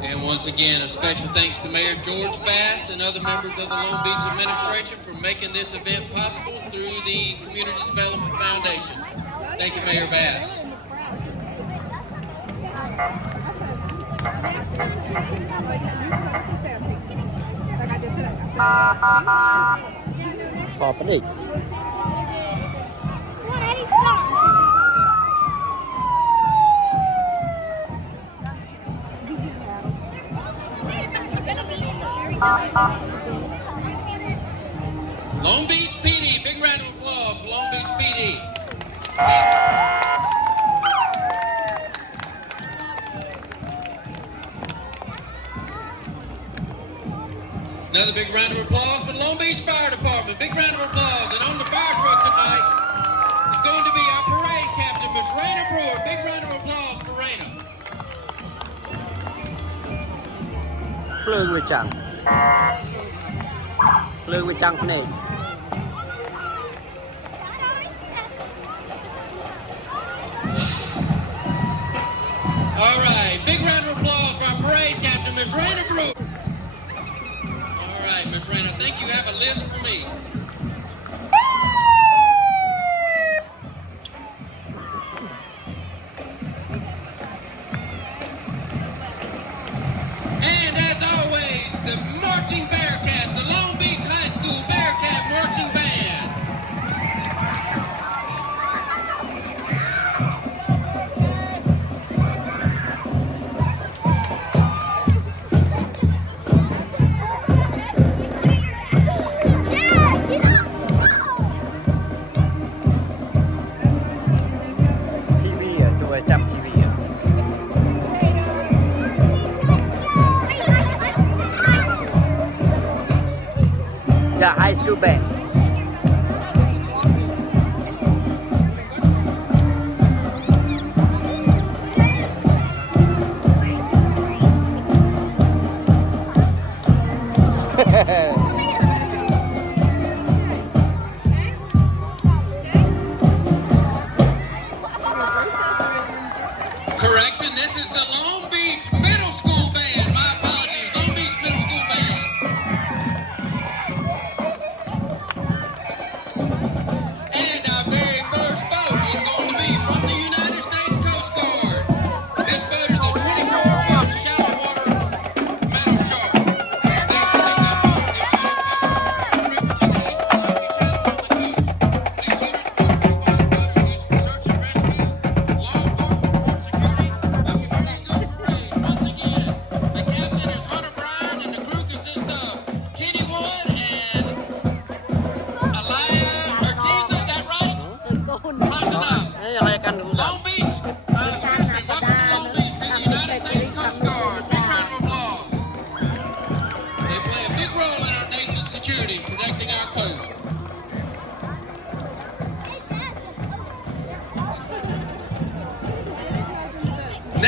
And once again, a special thanks to Mayor George Bass and other members of the Long Beach administration for making this event possible through the Community Development Foundation. Thank you, Mayor Bass. Top of it. Long Beach PD, big round of applause for Long Beach PD. Another big round of applause for the Long Beach Fire Department. Big round of applause. And on the fire truck tonight is going to be our parade captain, Miss Raina Brewer. Big round of applause for Raina. ភ្លើងវាចាំងភ្លើងវាចាំងភ្នែក All right, big round of applause for our parade captain, Miss Raina Brewer. All right, Miss Raina, I think you have a list for me. And as always, the Marching Bearcats, the Long Beach High School Bearcat Marching Band. TV ជួយចាំ TV The high school band Correction, this is the Long Beach Middle School Band. My apologies, Long Beach Middle School Band. And our very first boat is going to be from the United States Coast Guard. This boat is a 24-foot shallow water metal shark. Stationed in that boat, this unit covers Pearl River to the East Biloxi Channel on the coast. These units' water response boat is used for search and rescue, law enforcement, port security, and we bring a good parade. Once again, the captain is Hunter Bryan, and the crew consists of Kenny Wood and Alaya Ortiz. Is that right? Close enough. នេះឲ្យកាន់ Long Beach, excuse me, welcome to Long Beach to the United States Coast Guard. Big round of applause. They play a big role in our nation's security, protecting our coast.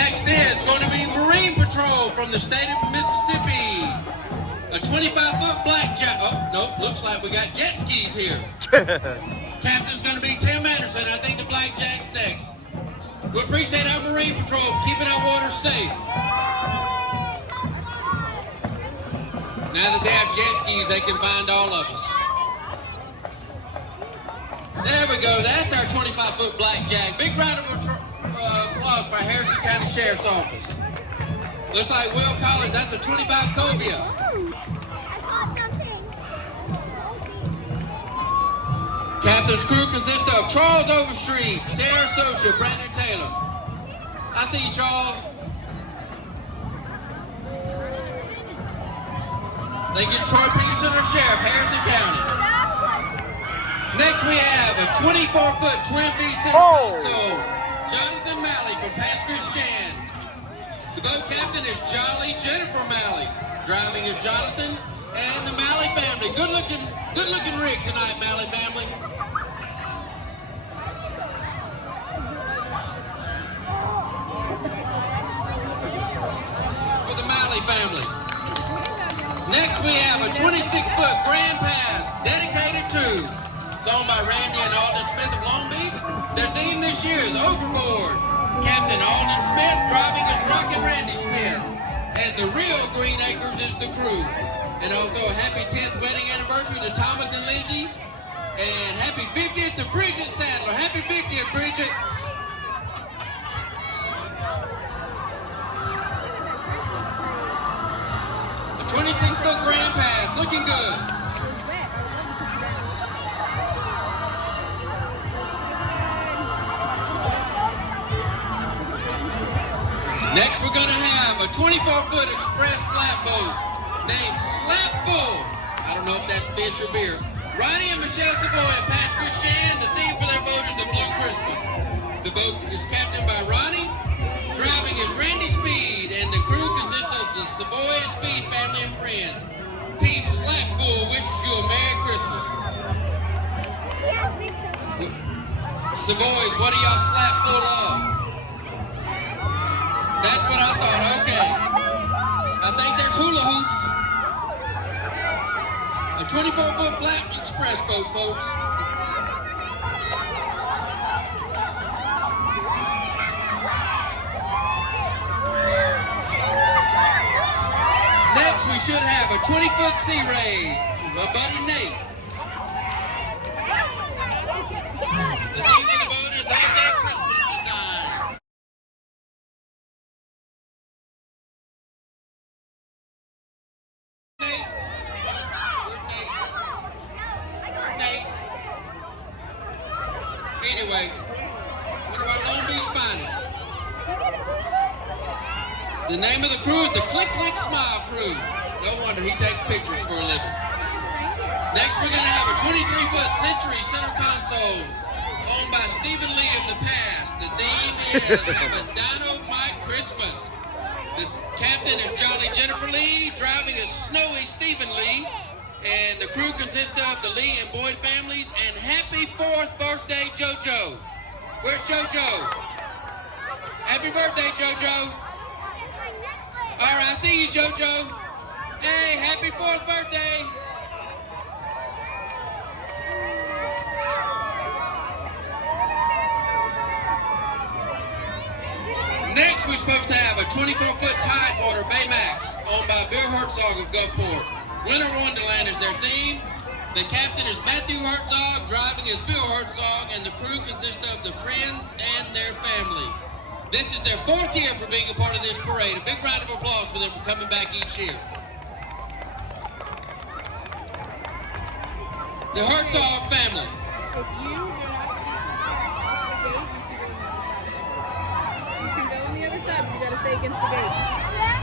Next is going to be Marine Patrol from the state of Mississippi. A 25-foot blackjack. Oh, nope, looks like we got jet skis here. Captain's going to be Tim Anderson. I think the blackjack's next. We appreciate our Marine Patrol for keeping our waters safe. Now that they have jet skis, they can find all of us. There we go. That's our 25-foot blackjack. Big round of applause for Harrison County Sheriff's Office. Looks like Will Collins. That's a 25 cobia. Captain's crew consists of Charles Overstreet, Sarah Socia, Brandon Taylor. I see you, Charles. They get Troy Peterson or Sheriff, Harrison County. Next we have a 24-foot Twin V Center Jonathan Malley from Pascrest Chan. The boat captain is Jolly Jennifer Malley. Driving is Jonathan and the Malley family. Good looking rig tonight, Malley family. For the Malley family. Next we have a 26-foot Grand Pass dedicated to. It's owned by Randy and Alden Smith of Long Beach. Their theme this year is Overboard. Captain captain, Alden Smith, driving is Rockin' Randy Smith. And the real Green Acres is the crew. And also a happy 10th wedding anniversary to Thomas and Lindsay. And happy 50th to Bridget Sadler. Happy 50th, Bridget. The 26-foot Grand Pass, looking good. Next, we're going to have a 24-foot express flatboat named Slap Full. I don't know if that's fish or beer. Ronnie and Michelle Savoy of Pass Christian. The theme for their boat is the Blue Christmas. The boat is captained by Ronnie. Driving is Randy Speed, and the crew consists of the Savoy and Speed family and friends. Team Slap Full wishes you a Merry Christmas. Savoys, what are y'all slap full of? That's what I thought, okay. I think there's hula hoops. A 24-foot flat express boat, folks. Next, we should have a 20-foot Sea Ray, my buddy Nate. The theme of the boat is High-Tech Christmas design. Anyway, one of our Long Beach finest. The name of the crew is the Click Click Smile Crew. No wonder he takes pictures for a living. Next, we're going to have a 23-foot Century center console owned by Stephen Lee of the Past. The theme is Have a Dynamite Christmas. The captain is Jolly Jennifer Lee. Driving is Snowy Stephen Lee. And the crew consists of the Lee and Boyd families. And happy 4th birthday, JoJo. Where's JoJo? Happy birthday, JoJo. All right, I see you, JoJo. Hey, happy 4th birthday. Next, we're supposed to have a 24-foot Tidewater Baymax owned by Bill Herzog of Gulfport. Winter Wonderland is their theme. The captain is Matthew Herzog, driving is Bill Herzog, and the crew consists of the friends and their family. This is their 4th year for being a part of this parade. A big round of applause for them for coming back each year. The Herzog family. If you do not get to the gate, you can go on the other side, but you gotta stay against the gate.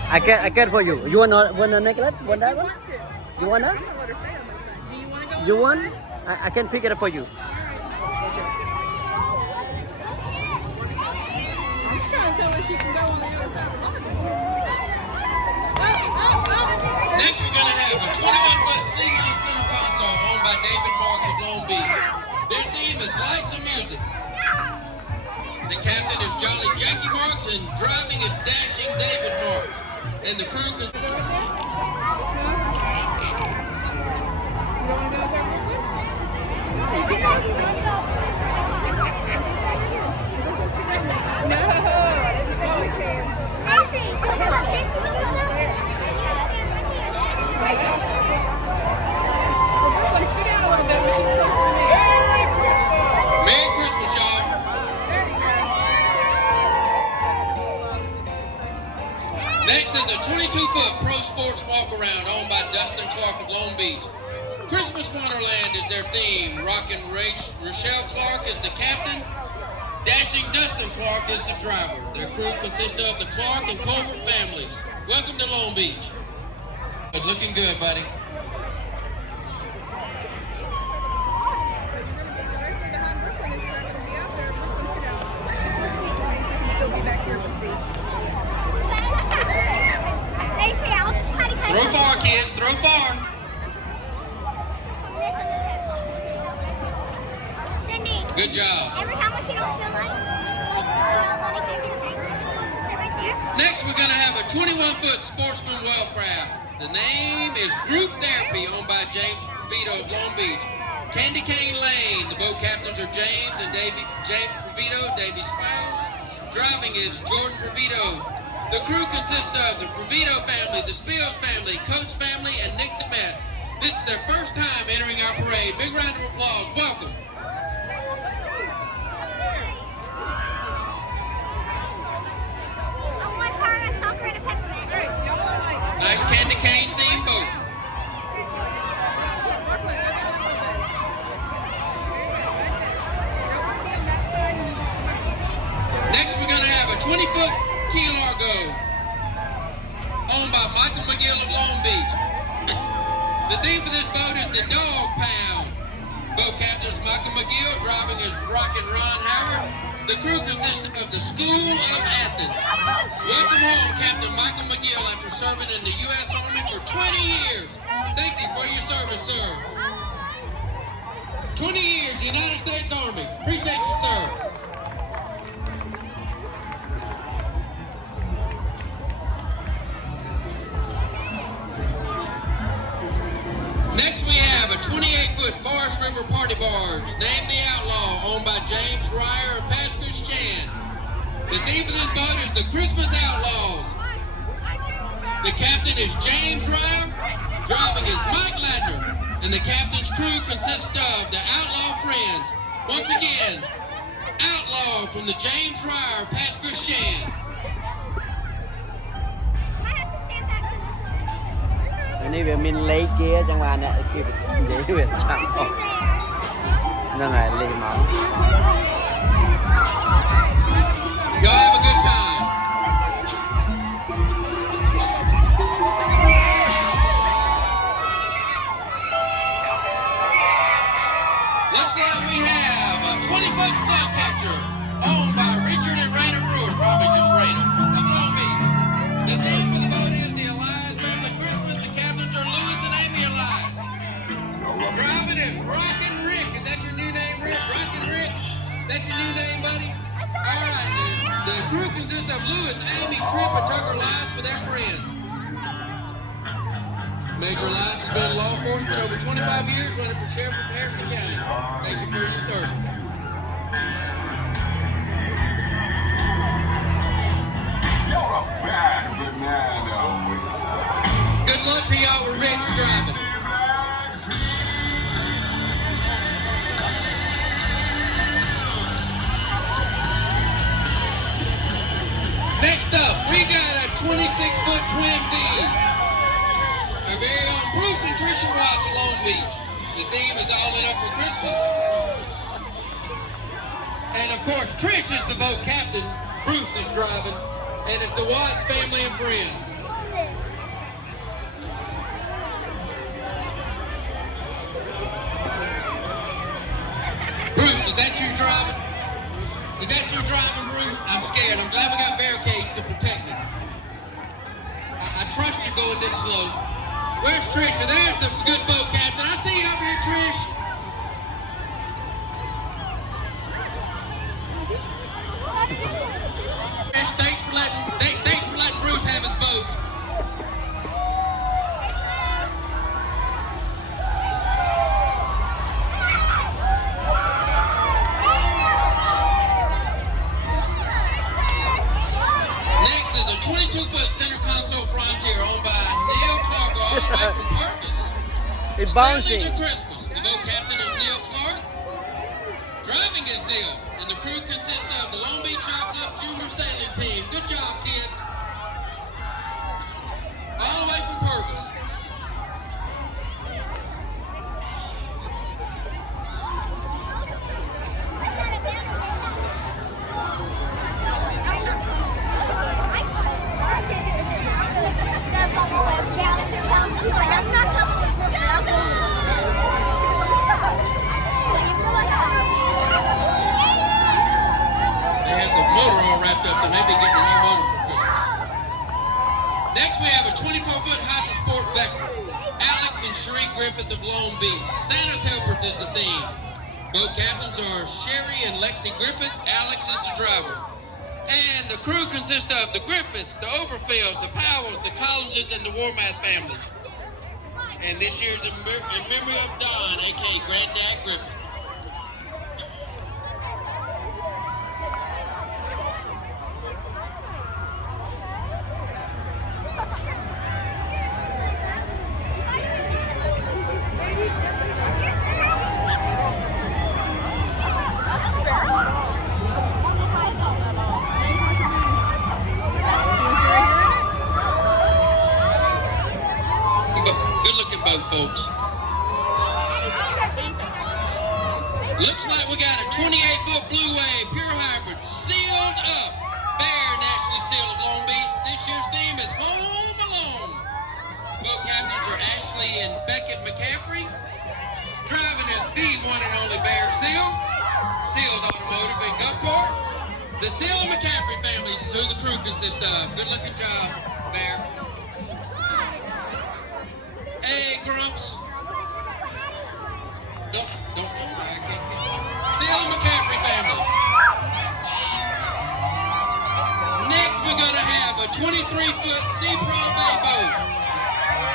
I get for you. You want a necklace? Want that one? You want that? I'm gonna let her stay on that side. Do you want to go on You that want? side? I can pick it up for you. I'm just trying to tell her she can go on the other side. Next, we're going to have a 21-foot Sealand center console owned by David Marks of Long Beach. Their theme is Lights and Music. The captain is Jolly Jackie Marks, and driving is Dashing David Marks. And the crew consists You don't want to go there Merry Christmas, y'all. Next is a 22-foot Pro Sports walk-around owned by Dustin Clark of Long Beach. Christmas Wonderland is their theme. Rockin' Rochelle Clark is the captain. Dashing Dustin Clark is the driver. Their crew consists of the Clark and Colbert families. Welcome to Long Beach. But looking good, buddy. Throw far, kids. Throw far. Cindy. Good job. Every time she don't feel like she don't want to get your thing. Sit right there. Next, we're going to have a 21-foot Sportsman Wellcraft. The name is Group Therapy, owned by James Vito of Long Beach. Candy Cane Lane. The boat captains are James and James Vito, Davey Spouse. Driving is Jordan Previto. The crew consists of the Previto family, the Spiels family, Coach family, and Nick DeMett. This is their first time entering our parade. Big round of applause. Welcome. Nice candy cane theme boat. Next, we're going to have a 20-foot key largo owned by Michael McGill of Long Beach. The theme for this boat is the Dog Pound. Boat captain is Michael McGill. Driving is Rockin' Ron Howard. The crew consists of the School of Athens. Welcome home, Captain Michael McGill, after serving in the U.S. Army for 20 years. Thank you for your service, sir. 20 years, United States Army. Appreciate you, sir. Next, we have a 28-foot Forest River party barge, named the Outlaw, owned by James Ryer of Pascus Chan. The theme for this boat is the Christmas Outlaws. The captain is James Ryer. Driving is Mike Ladner. And the captain's crew consists of the Outlaw Friends. Once again, Outlaw from the James Ryer of Pascus Chan. Anh đi về mình lấy kia chẳng mà nè kịp dễ việc chẳng không nên là lấy máu. Y'all have a good time. Looks like we have a 20-foot sun catcher owned by Richard and Raina Brewer, probably just Raina, of Long Beach. The theme for the boat is the Elias Family Christmas. The captains are Louis and Amy Elias. Driving is Rockin' Rick. Is that your new name, Rick? Rockin' Rick? That's your new name, buddy? All right, dude. The crew consists of Louis, Amy, Tripp, and Tucker Elias with their friends. Major Elias has been in law enforcement over 25 years, running for sheriff of Harrison County. Thank you for your service. You're a bad banana with Good luck to y'all with Rick's driving. Next up, we got a 26-foot twin V. Our very own Bruce and Trisha Watts of Long Beach. The theme is all lit up for Christmas. And of course, Trish is the boat captain. Bruce is driving. And it's the Watts family and friends. Bruce, is that you driving? Is that you driving, Bruce? I'm scared. I'm glad we got barricades to protect me. I trust you going this slow. Where's Trisha? There's the good boat captain. I see you over here, Trish. Trish, thanks for letting Bruce have his boat. Next is a 22-foot center console Frontier owned by Neil Clark, all the way from Purpose. It's Sailing bouncing. to Christmas. The boat captain is Neil Clark. Driving is Neil, and the crew consists of the Long Beach Yacht Club Junior Sailing Team. Good job, kids. All the way from Purpose. They have the motor all wrapped up. They may be getting a new motor for Christmas. Next, we have a 24-foot Hydro Sport Vector. Alex and Cherie Griffith of Long Beach. Santa's Helper is the theme. Boat captains are Sherry and Lexi Griffith. Alex is the driver. And the crew consists of the Griffiths, the Overfields, the Powells, the Collinses, and the Warmath families. And this year's in memory of Don, a.k.a. Granddad Griffith. captains are Ashley and Beckett McCaffrey. Driving is the one and only Bear Seal. Seals Automotive in Gulfport. The Seal and McCaffrey families is who the crew consists of. Good looking job, Bear. Hey, Grumps. Don't hold on. I can't get Seal and McCaffrey families. Next, we're going to have a 23-foot Sea Pro Bay boat.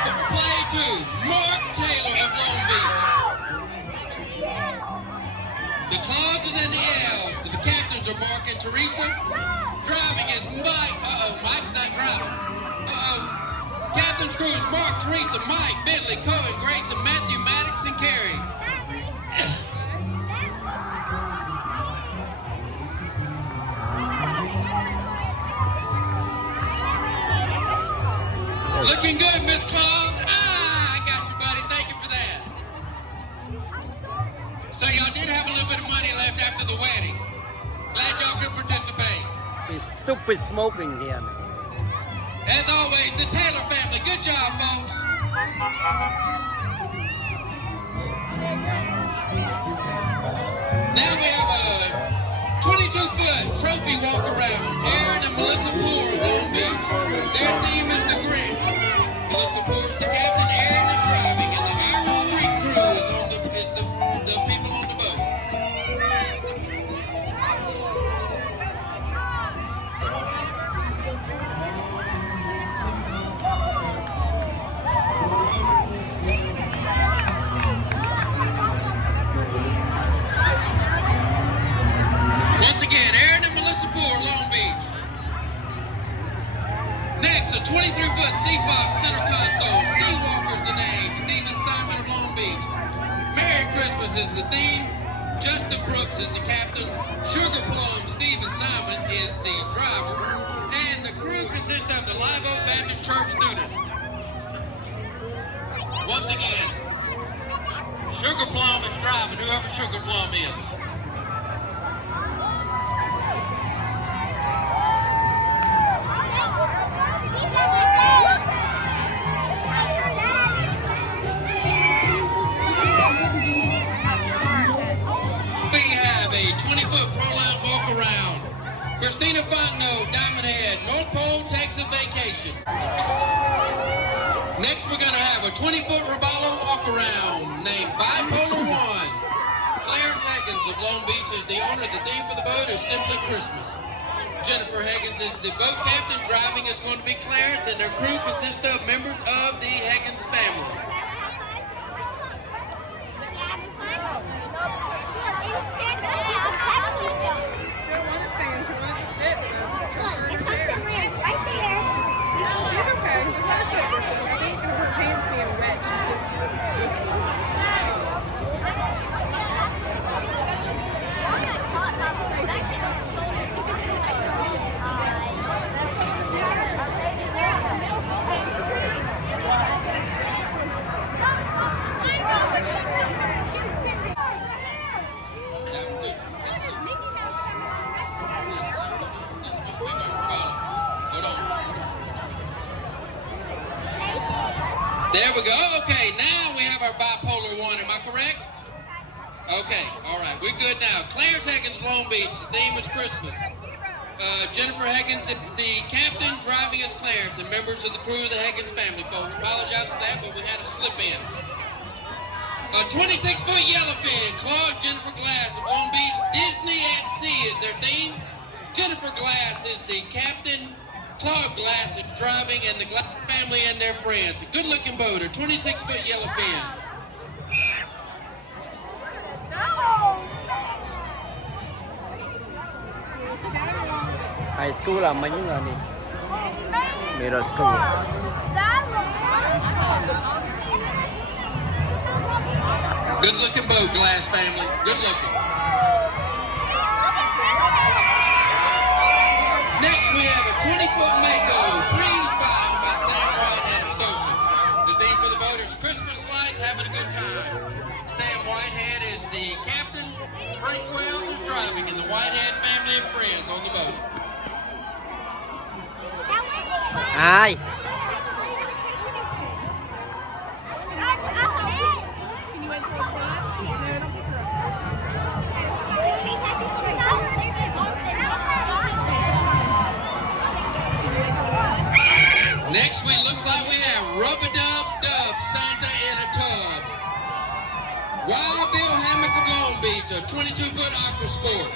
For play two, Mark Taylor of Long Beach. The clauses and the L's. The captains are Mark and Teresa. Driving is Mike. Mike's not driving. Captain's crew is Mark, Teresa, Mike, Bentley, Cohen, Grayson, Matthew, Maddox, and Carey. Looking good, Miss Claw. I got you, buddy. Thank you for that. So y'all did have a little bit of money left after the wedding. Glad y'all could participate. This stupid smoking here. As always, the Taylor family. Good job, folks. Now we have a 22-foot trophy walk around. Aaron and Melissa Poor of Long Beach. Their theme is the Grinch. Melissa Poor is the captain. Aaron is driving, and the Irish Street crew is the people on the boat. Once again, Aaron and Melissa Poor, Long Beach. Next, a 23-foot Sea Fox center console. Seawalker's the name. Stephen Simon of Long Beach. Merry Christmas is the theme. Justin Brooks is the captain. Sugar Plum Stephen Simon is the driver. And the crew consists of the Live Oak Baptist Church students. Once again, Sugar Plum is driving, whoever Sugar Plum is. Christina Fontenot, Diamond Head, North Pole, Texas vacation. Next, we're going to have a 20-foot Robalo walk around named Bipolar One. Clarence Higgins of Long Beach is the owner. The theme for the boat is Simply Christmas. Jennifer Higgins is the boat captain. Driving is going to be Clarence, and their crew consists of members of the Higgins family. There we go. Okay, now we have our Bipolar One. Am I correct? Okay, all right. We're good now. Clarence Higgins, Long Beach. The theme is Christmas. Jennifer Higgins is the captain. Driving is Clarence, and members of the crew of the Higgins family, folks. Apologize for that, but we had a slip in. A 26-foot yellowfin. Claude Jennifer Glass of Long Beach. Disney at Sea is their theme. Jennifer Glass is the captain. Claude Glass is driving, and the Glass family and their friends. A good-looking boat, a 26-foot yellowfin. High school là mấy người này? Middle school. Good-looking boat, Glass family. Good-looking. Next, we have a 20-foot Mako breeze by Sam Whitehead of Social. The theme for the boat is Christmas lights, having a good time. Sam Whitehead is the captain. Frank Wells is driving, and the Whitehead family and friends on the boat. Ai? a 22-foot aqua sport.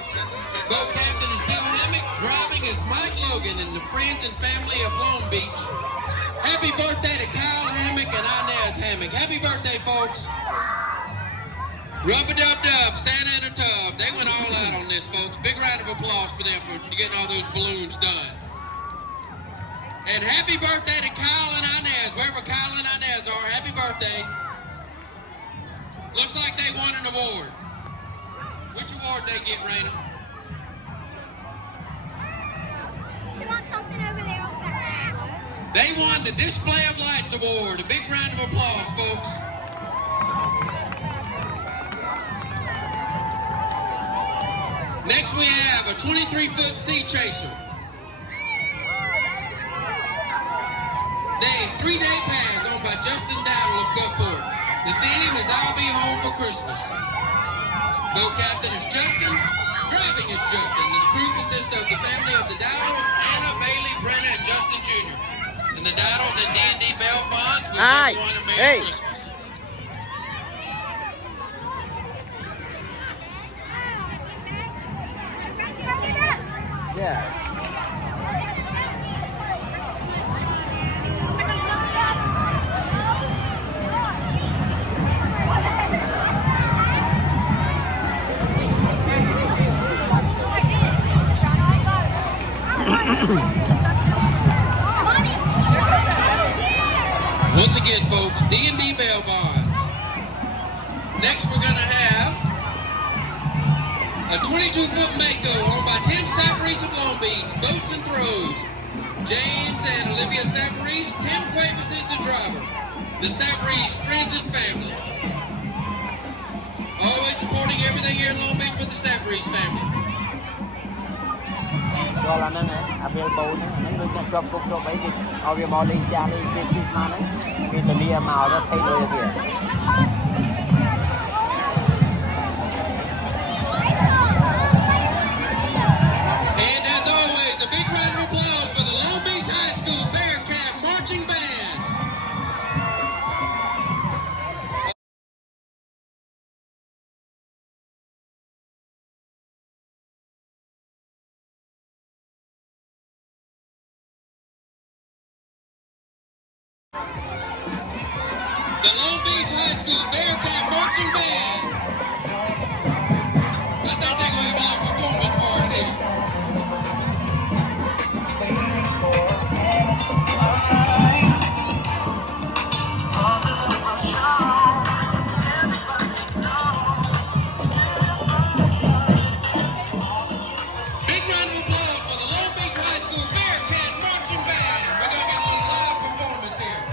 Boat captain is Bill Hammock. Driving is Mike Logan and the friends and family of Long Beach. Happy birthday to Kyle Hammock and Inez Hammock. Happy birthday, folks. Rub-a-dub-dub, Santa in a tub. They went all out on this, folks. Big round of applause for them for getting all those balloons done. And happy birthday to Kyle and Inez, wherever Kyle and Inez are. Happy birthday. Looks like they won an award. Which award they get, Raina? She wants something over there on that. They won the Display of Lights Award. A big round of applause, folks. Next we have a 23-foot sea chaser. Named 3-Day Pass owned by Justin Dowdle of Gulfport. The theme is I'll Be Home for Christmas. Boat captain is Justin. Driving is Justin. The crew consists of the family of the Dowdles, Anna, Bailey, Brenna, and Justin Jr. And the Dowdles and D&D Bell Bonds wish everyone a Merry Christmas. Yeah. Once again, folks, D&D Bell Bonds. Next, we're going to have a 22-foot Mako owned by Tim Savarese of Long Beach. Boats and throws. James and Olivia Savarese. Tim Cuevas is the driver. The Savarese friends and family. Always supporting everything here in Long Beach with the Savarese family. Cho là nó này, available nó người ta chụp cục cho mấy cái available lên ra lên trên mà đấy, cái tờ lia màu nó thay đổi kìa. And as always, a big round of applause for the Long Beach High School Bearcat Marching Band. The Long Beach High School Bearcat Marching Band. I think they're going to have a little performance for us here. Big round of applause for the Long Beach High School Bearcat Marching Band. We're going to get a little live performance here.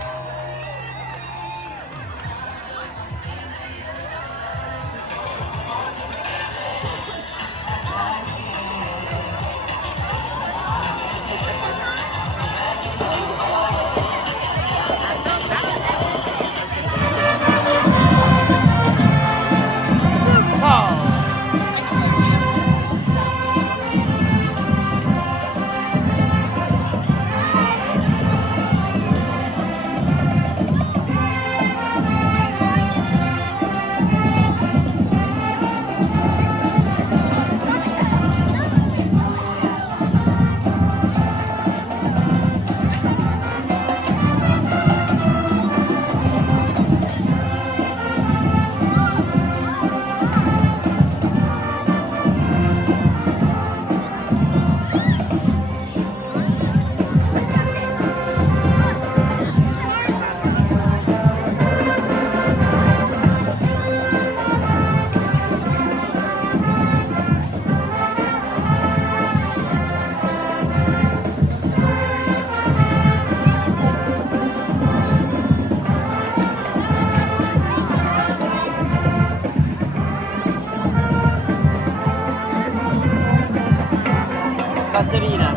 Caserina.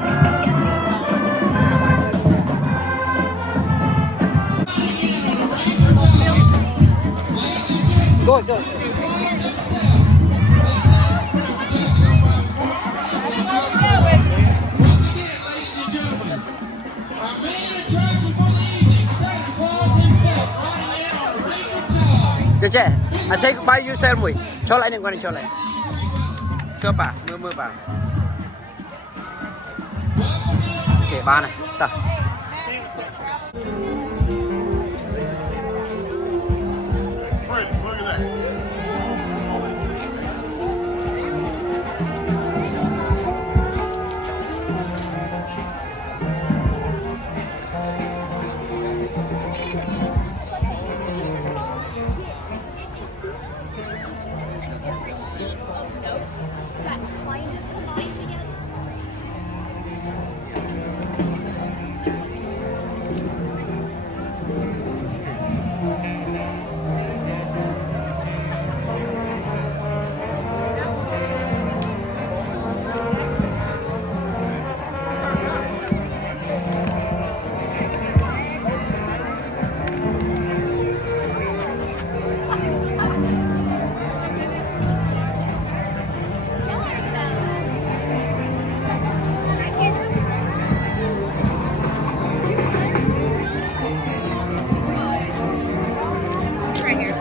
Go, go. Cái trẻ, anh thấy bao nhiêu xe mùi, cho lại này qua đây cho lại. chưa bà mưa bà kể ba này ta Right here.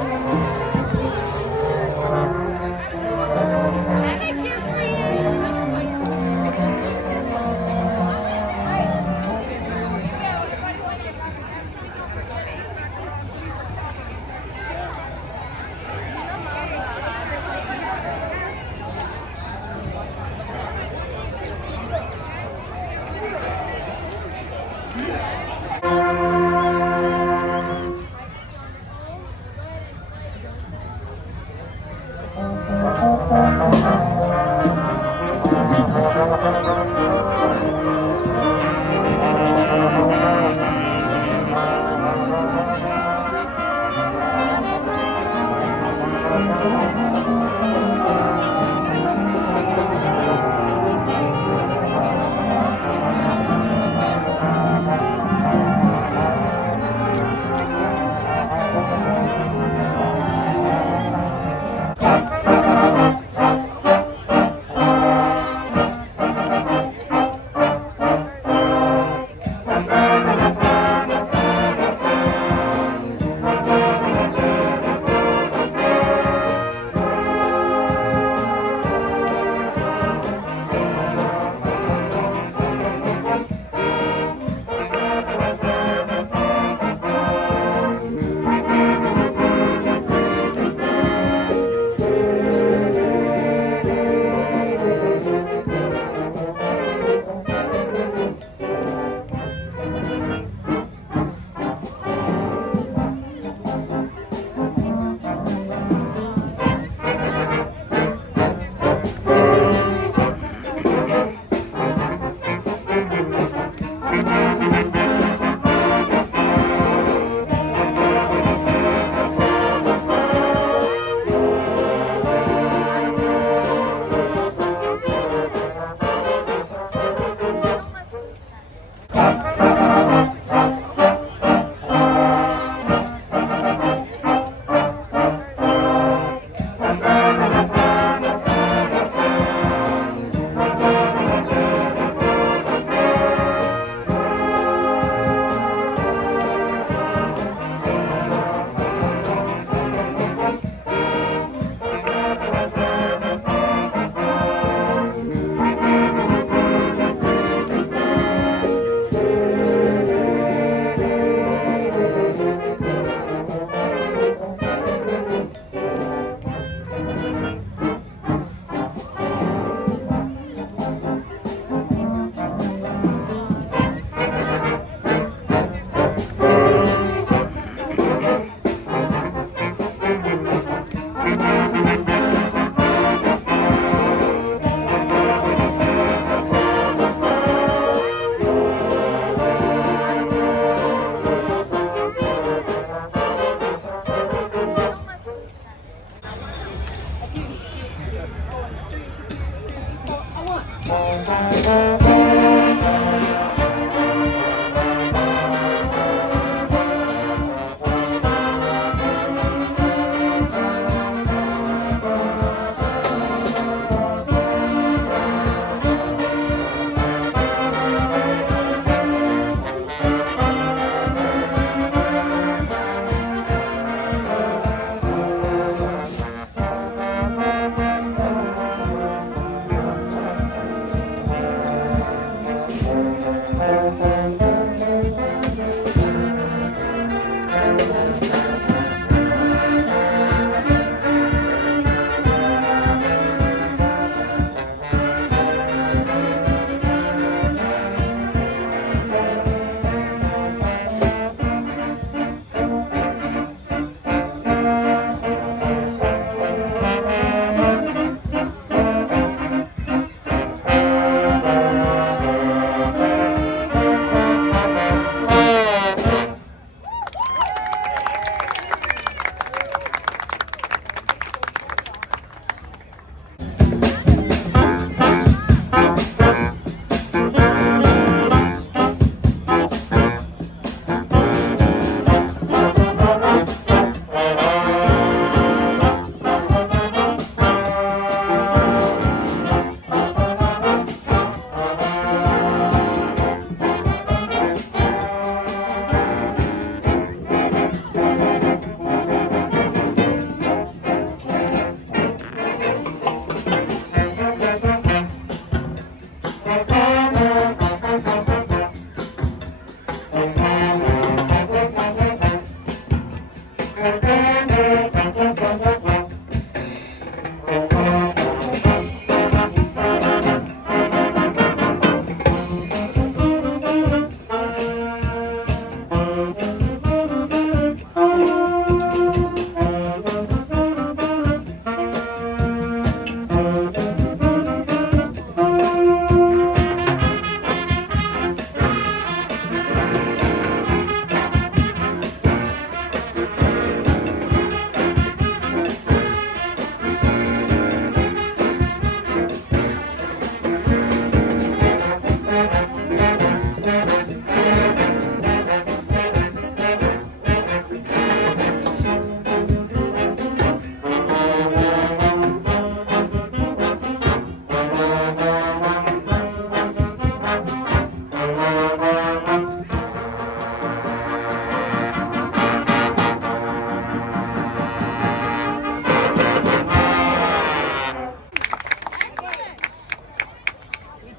We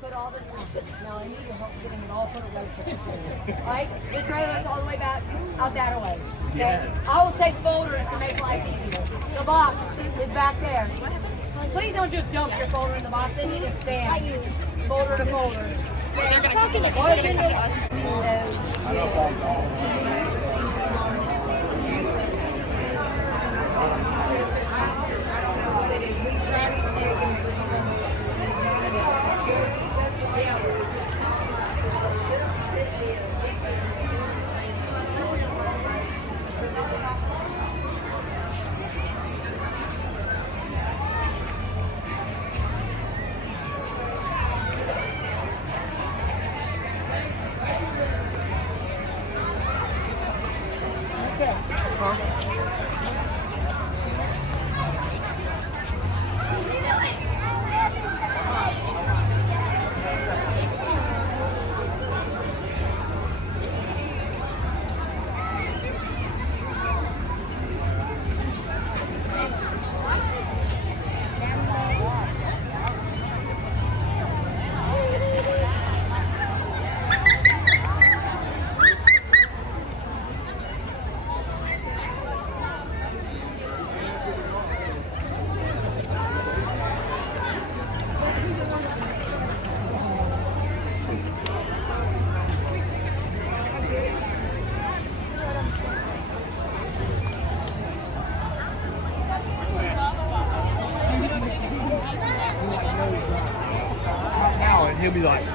put all this now I need your help getting it all put away. Right? The trailer's all the way back out that way. Okay? I will take folders to make life easier. The box is back there. Please don't just dump your folder in the box. They need to stand. Folder to folder. What is in Now, and he'll be like,